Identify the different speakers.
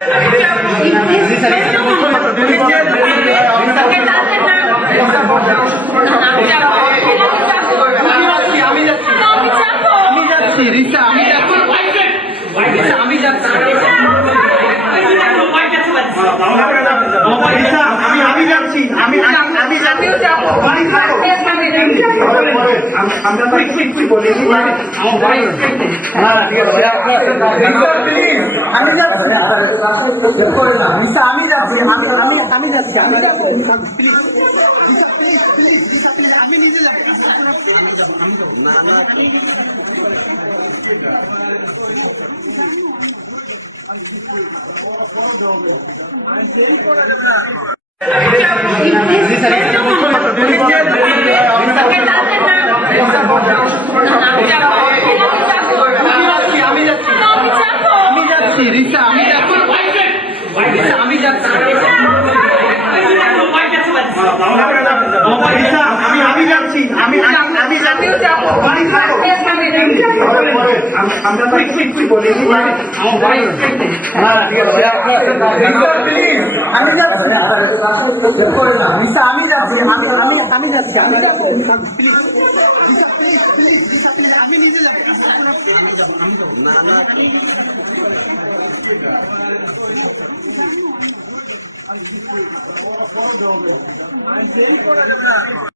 Speaker 1: ¿Qué es lo আমি যাচ্ছি আমি
Speaker 2: আমি যাচ্ছি আমি আমি নিজে যাচ্ছি আমি
Speaker 1: যাচ্ছি আমি যাচ্ছি আমি আমি না